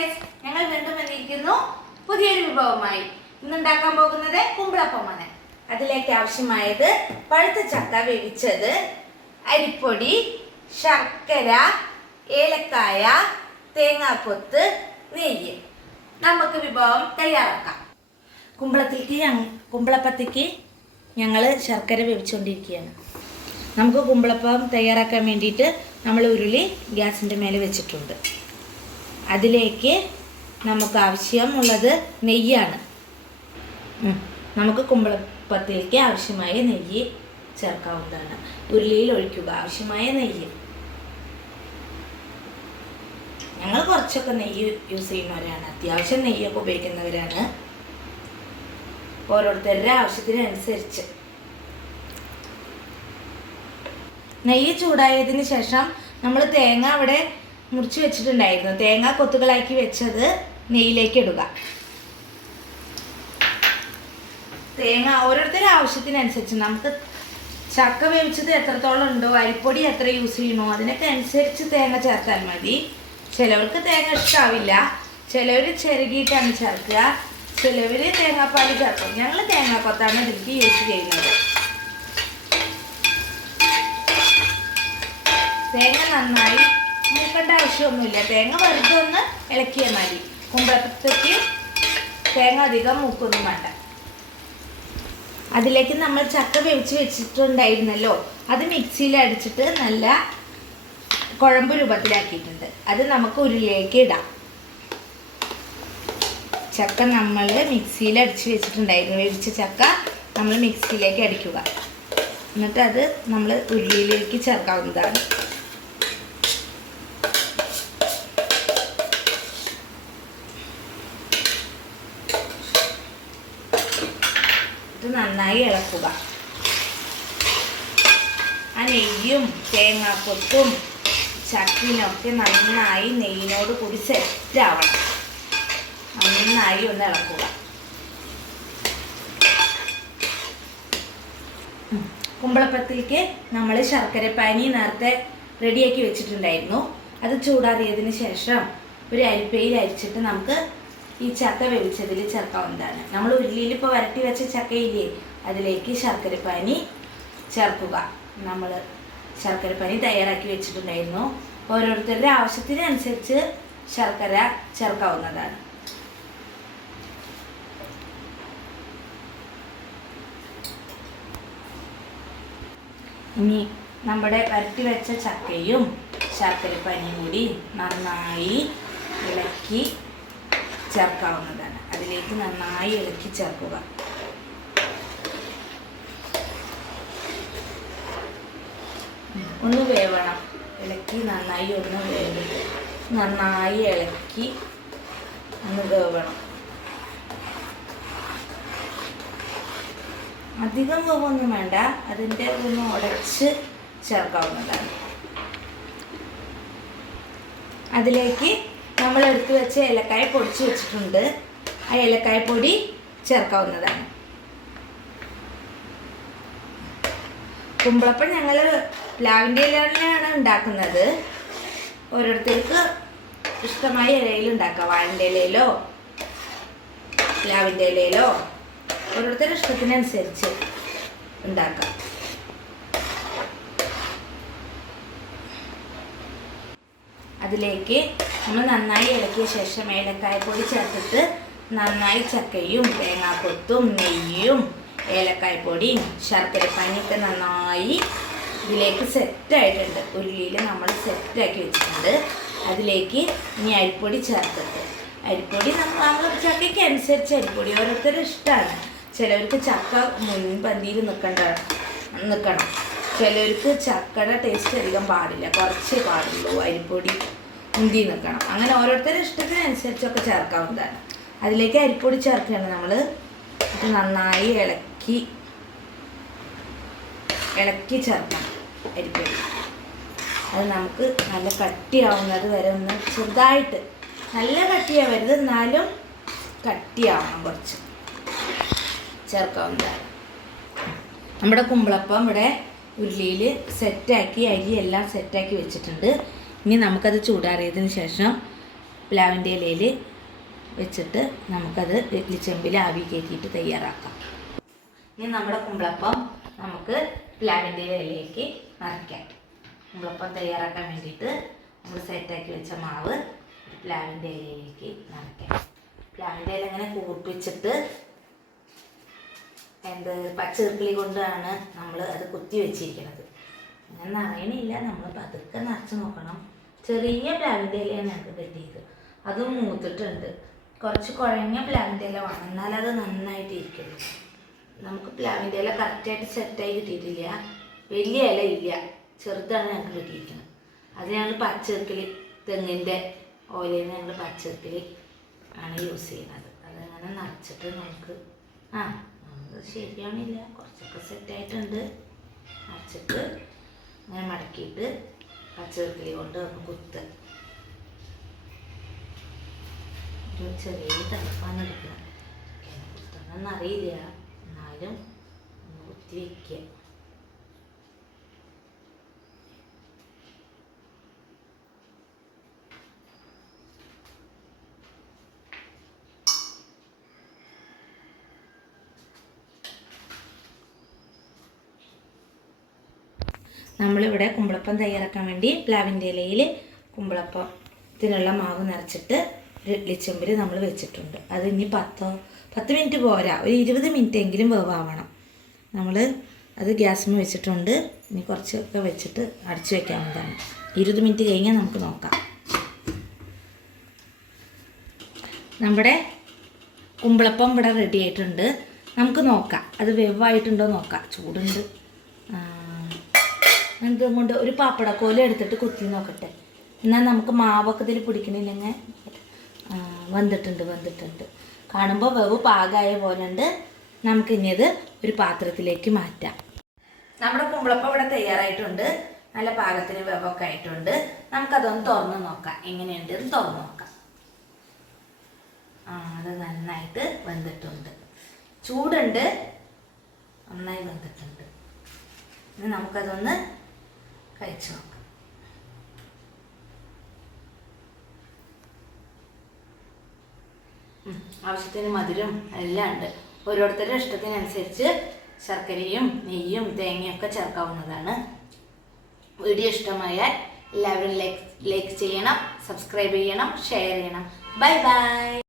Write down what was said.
Guys ഞങ്ങൾ വീണ്ടും വന്നിരിക്കുന്നു പുതിയൊരു വിഭവമായി ഇന്ന് ഉണ്ടാക്കാൻ പോകുന്നത് കുമ്പിളപ്പമാണ്. അതിലേക്ക് ആവശ്യമായത് പഴുത്ത ചക്ക വേവിച്ചത് അരിപ്പൊടി ശർക്കര ഏലക്കായ തേങ്ങാക്കൊത്ത് നെയ്യ്. നമുക്ക് വിഭവം തയ്യാറാക്കാം. കുമ്പളത്തിലേക്ക് കുമ്പളപ്പത്തേക്ക് ഞങ്ങൾ ശർക്കര വേവിച്ചുകൊണ്ടിരിക്കുകയാണ് നമുക്ക് കുമ്പളപ്പം തയ്യാറാക്കാൻ വേണ്ടിയിട്ട് നമ്മൾ ഉരുളി ഗ്യാസിന്റെ മേലെ വെച്ചിട്ടുണ്ട്. അതിലേക്ക് നമുക്ക് ആവശ്യമുള്ളത് നെയ്യാണ്. നമുക്ക് കുമ്പളപ്പത്തിലേക്ക് ആവശ്യമായ നെയ്യ് ചേർക്കാവുന്നതാണ്. ഉരുളിയിൽ ഒഴിക്കുക. ആവശ്യമായ നെയ്യ്. ഞങ്ങൾ കുറച്ചൊക്കെ നെയ്യ് യൂസ് ചെയ്യുന്നവരാണ്. അത്യാവശ്യം നെയ്യൊക്കെ ഉപയോഗിക്കുന്നവരാണ്. ഓരോരുത്തരുടെ ആവശ്യത്തിനനുസരിച്ച്. നെയ്യ് ചൂടായതിന് ശേഷം നമ്മൾ തേങ്ങ അവിടെ മുറിച്ച് വെച്ചിട്ടുണ്ടായിരുന്നു. തേങ്ങ കൊത്തുകളാക്കി വെച്ചത് നെയ്യിലേക്ക് ഇടുക. തേങ്ങ ഓരോരുത്തരുടെ ആവശ്യത്തിനനുസരിച്ച് നമുക്ക് ചക്ക വേവിച്ചത് എത്രത്തോളം ഉണ്ടോ അരിപ്പൊടി എത്ര യൂസ് ചെയ്യണോ അതിനൊക്കെ അനുസരിച്ച് തേങ്ങ ചേർത്താൽ മതി. ചിലവർക്ക് തേങ്ങ ഇഷ്ടാവില്ല. ചിലവർ ചെറുകിയിട്ടാണ് ചേർക്കുക. ചിലവർ തേങ്ങാപ്പാൽ ചേർക്കും. ഞങ്ങൾ തേങ്ങാപ്പത്താണ് ഇതിലേക്ക് യൂസ് ചെയ്യുന്നത്. തേങ്ങ നന്നായി മൂക്കേണ്ട ആവശ്യമൊന്നുമില്ല. തേങ്ങ വെറുതെ ഒന്ന് ഇളക്കിയാൽ മതി. കുമ്പളത്തേക്ക് തേങ്ങ അധികം മൂക്കൊന്നും വേണ്ട. അതിലേക്ക് നമ്മൾ ചക്ക വേവിച്ച് വെച്ചിട്ടുണ്ടായിരുന്നല്ലോ. അത് മിക്സിയിൽ അടിച്ചിട്ട് നല്ല കുഴമ്പ് രൂപത്തിലാക്കിയിട്ടുണ്ട്. അത് നമുക്ക് ഉരുളിലേക്ക് ഇടാം. ചക്ക നമ്മൾ മിക്സിയിൽ അടിച്ച് വെച്ചിട്ടുണ്ടായിരുന്നു. വേവിച്ച ചക്ക നമ്മൾ മിക്സിയിലേക്ക് അടിക്കുക. എന്നിട്ട് അത് നമ്മൾ ഉരുളിയിലേക്ക് ചേർക്കാവുന്നതാണ്. നന്നായി ഇളക്കുക. ആ നെയ്യും തേങ്ങാക്കൊത്തും ചക്കിനൊക്കെ നന്നായി നെയ്യിനോട് കൂടി സെറ്റാവണം നന്നായി ഒന്ന് ഇളക്കുക. കുമ്പളപ്പത്തിലേക്ക് നമ്മൾ ശർക്കരപ്പാനി നേരത്തെ റെഡിയാക്കി വെച്ചിട്ടുണ്ടായിരുന്നു. അത് ചൂടാറിയതിന് ശേഷം ഒരു അരിപ്പയിൽ അരിച്ചിട്ട് നമുക്ക് ഈ ചക്ക വേവിച്ചതിൽ ചേർക്കാവുന്നതാണ് നമ്മൾ ഉരുളിയിൽ ഇപ്പോൾ വരട്ടി വെച്ച ചക്കയില്ലേ? അതിലേക്ക് ശർക്കര പാനി ചേർക്കുക. നമ്മൾ ശർക്കര പാനി തയ്യാറാക്കി വെച്ചിട്ടുണ്ടായിരുന്നു. ഓരോരുത്തരുടെ ആവശ്യത്തിനനുസരിച്ച് ശർക്കര ചേർക്കാവുന്നതാണ്. ഇനി നമ്മുടെ വരട്ടി വെച്ച ചക്കയും ശർക്കരപ്പനിയും കൂടി നന്നായി ഇളക്കി ചേർക്കാവുന്നതാണ്. അതിലേക്ക് നന്നായി ഇളക്കി ചേർക്കുക. ഒന്ന് വേവണം. ഇളക്കി നന്നായി ഒന്ന് വേവ് നന്നായി ഇളക്കി ഒന്ന് വേവണം. അധികം വേവൊന്നും വേണ്ട. അതിന്റെ ഒന്ന് ഉടച്ച് ചേർക്കാവുന്നതാണ്. അതിലേക്ക് നമ്മൾ എടുത്തു വെച്ച ഏലക്കായ പൊടിച്ച് വെച്ചിട്ടുണ്ട്. ആ ഏലക്കായ പൊടി ചേർക്കാവുന്നതാണ്. കുമ്പളപ്പം ഞങ്ങൾ പ്ലാവിന്റെ ഇലയിലാണ് ഉണ്ടാക്കുന്നത്. ഓരോരുത്തർക്ക് ഇഷ്ടമായ ഇലയിൽ ഉണ്ടാക്കാം. വാഴന്റെ ഇലയിലോ പ്ലാവിന്റെ ഇലയിലോ ഓരോരുത്തരുടെ ഇഷ്ടത്തിനനുസരിച്ച് ഉണ്ടാക്കാം. അതിലേക്ക് നമ്മൾ നന്നായി ഇളക്കിയ ശേഷം ഏലക്കായ പൊടി ചേർത്തിട്ട് നന്നായി ചക്കയും തേങ്ങാക്കൊത്തും നെയ്യും ഏലക്കായ പൊടിയും ശർക്കര പനിയൊക്കെ നന്നായി ഇതിലേക്ക് സെറ്റായിട്ടുണ്ട് ഉരുളിയിൽ നമ്മൾ സെറ്റാക്കി വെച്ചിട്ടുണ്ട്. അതിലേക്ക് ഇനി അരിപ്പൊടി ചേർത്തിട്ട്. അരിപ്പൊടി നമ്മൾ നമ്മൾ ചക്കയ്ക്ക് അനുസരിച്ച് അരിപ്പൊടി. ഓരോരുത്തർ ഇഷ്ടമാണ് ചിലവർക്ക് ചക്ക മുൻപന്തിയിൽ നിൽക്കേണ്ട നിൽക്കണം ചിലവർക്ക് ചക്കയുടെ ടേസ്റ്റ് അധികം പാടില്ല. കുറച്ച് പാടുള്ളൂ അരിപ്പൊടി. മുന്തി നിൽക്കണം അങ്ങനെ ഓരോരുത്തരുടെ ഇഷ്ടത്തിനനുസരിച്ചൊക്കെ ചേർക്കാവുന്നതാണ്. അതിലേക്ക് അരിപ്പൊടി ചേർക്കുകയാണ് നമ്മൾ ഇത് നന്നായി ഇളക്കി ഇളക്കി ചേർക്കണം അരിപ്പൊടി. അത് നമുക്ക് നല്ല കട്ടിയാവുന്നത് വരെ ഒന്ന് ചെറുതായിട്ട് നല്ല കട്ടിയാവരുത് എന്നാലും കട്ടിയാവണം കുറച്ച്. ചേർക്കാവുന്നതാണ്. നമ്മുടെ കുമ്പളപ്പം ഇവിടെ ഉരുളിയിൽ സെറ്റാക്കി അരി എല്ലാം സെറ്റാക്കി വെച്ചിട്ടുണ്ട്. ഇനി നമുക്കത് ചൂടാറിയതിന് ശേഷം പ്ലാവിന്റെ ഇലയിൽ വെച്ചിട്ട് നമുക്കത് ഇഡ്ഡലി ചെമ്പിൽ ആവി കയറ്റിയിട്ട് തയ്യാറാക്കാം. ഇനി നമ്മുടെ കുമ്പളപ്പം നമുക്ക് പ്ലാവിന്റെ ഇലയിലേക്ക് നിറയ്ക്കാം കുമ്പളപ്പം തയ്യാറാക്കാൻ വേണ്ടിയിട്ട് നമ്മൾ സെറ്റാക്കി വെച്ച മാവ് പ്ലാവിന്റെ ഇലയിലേക്ക് നിറയ്ക്കാം പ്ലാവിന്റെ ഇല ഇങ്ങനെ കൂർപ്പിച്ചിട്ട് എന്ത് പച്ചക്കിളി കൊണ്ടാണ് നമ്മൾ അത് കുത്തി വെച്ചിരിക്കുന്നത്. അങ്ങനെ നിറയണില്ല നമ്മൾ പതുക്കെ നിറച്ച് നോക്കണം. ചെറിയ പ്ലാവിന്റെ ഇലയാണ് ഞങ്ങൾക്ക് കിട്ടിയത്. അതും മൂത്തിട്ടുണ്ട്. കുറച്ച് കുഴഞ്ഞ പ്ലാവിന്റെ ഇല വേണം. എന്നാലത് നന്നായിട്ട് ഇരിക്കുള്ളൂ നമുക്ക് പ്ലാവിന്റെ ഇല കറക്റ്റായിട്ട് സെറ്റായി കിട്ടിയിട്ടില്ല. വലിയ ഇല ഇല്ല. ചെറുതാണ് ഞങ്ങൾക്ക് കിട്ടിയിരിക്കുന്നത്. അത് ഞങ്ങൾ പച്ചക്കിൽ തെങ്ങിന്റെ ഓലയിൽ ഞങ്ങൾ പച്ചക്കിൽ ആണ് യൂസ് ചെയ്യുന്നത്. അതങ്ങനെ നിറച്ചിട്ട് നമുക്ക് ആ ശരിയാണില്ല കുറച്ചൊക്കെ സെറ്റായിട്ടുണ്ട് നിറച്ചിട്ട് ഇങ്ങനെ മടക്കിയിട്ട് പച്ചക്കിളി കൊണ്ട് ഒന്ന് കുത്ത്. ഒരു ചെറിയ തണുപ്പാണ് എടുക്കുന്നത്. കുത്തണമെന്നറിയില്ല എന്നാലും കുത്തി വയ്ക്കുക നമ്മളിവിടെ കുമ്പളപ്പം തയ്യാറാക്കാൻ വേണ്ടി പ്ലാവിന്റെ ഇലയിൽ കുമ്പളപ്പത്തിനുള്ള മാവ് നിറച്ചിട്ട് ഒരു ഇഡ്ലിച്ചെമ്പിൽ നമ്മൾ വെച്ചിട്ടുണ്ട്. അത് ഇനി പത്തോ പത്ത് മിനിറ്റ് പോരാ. ഒരു ഇരുപത് മിനിറ്റ് എങ്കിലും വേവാവണം. നമ്മൾ അത് ഗ്യാസിന് വെച്ചിട്ടുണ്ട്. ഇനി കുറച്ചൊക്കെ വെച്ചിട്ട് അടച്ചു വെക്കാവുന്നതാണ് ഇരുപത് മിനിറ്റ് കഴിഞ്ഞാൽ നമുക്ക് നോക്കാം. നമ്മുടെ കുമ്പളപ്പം ഇവിടെ റെഡി ആയിട്ടുണ്ട്. നമുക്ക് നോക്കാം. അത് വെവായിട്ടുണ്ടോ നോക്കാം. ചൂടുണ്ട്. എന്തും കൊണ്ട് ഒരു പാപ്പടക്കോല എടുത്തിട്ട് കുത്തി നോക്കട്ടെ. എന്നാൽ നമുക്ക് മാവൊക്കെ ഇതിൽ പിടിക്കണില്ലെങ്കിൽ വന്നിട്ടുണ്ട് വെന്തിട്ടുണ്ട് കാണുമ്പോൾ വെവ് പാകമായ പോലെ ഉണ്ട് നമുക്കിനി അത് ഒരു പാത്രത്തിലേക്ക് മാറ്റാം. നമ്മുടെ കുമ്പളപ്പം ഇവിടെ തയ്യാറായിട്ടുണ്ട്. നല്ല പാകത്തിന് വെവൊക്കെ ആയിട്ടുണ്ട്. നമുക്കതൊന്ന് തുറന്ന് നോക്കാം. എങ്ങനെയുണ്ട് എന്ന് തുറന്ന് നോക്കാം. ആ അത് നന്നായിട്ട് വെന്തിട്ടുണ്ട്. ചൂടുണ്ട്. നന്നായി വെന്തിട്ടുണ്ട്. ഇനി നമുക്കതൊന്ന് കഴിച്ചു? നോക്കാം ആവശ്യത്തിന് മധുരം എല്ലാം ഉണ്ട്. ഓരോരുത്തരുടെ ഇഷ്ടത്തിനനുസരിച്ച് ശർക്കരയും നെയ്യും തേങ്ങയും ഒക്കെ ചേർക്കാവുന്നതാണ്. വീഡിയോ ഇഷ്ടമായാൽ എല്ലാവരും ലൈക്ക് ലൈക്ക് ചെയ്യണം സബ്സ്ക്രൈബ് ചെയ്യണം ഷെയർ ചെയ്യണം. Bye bye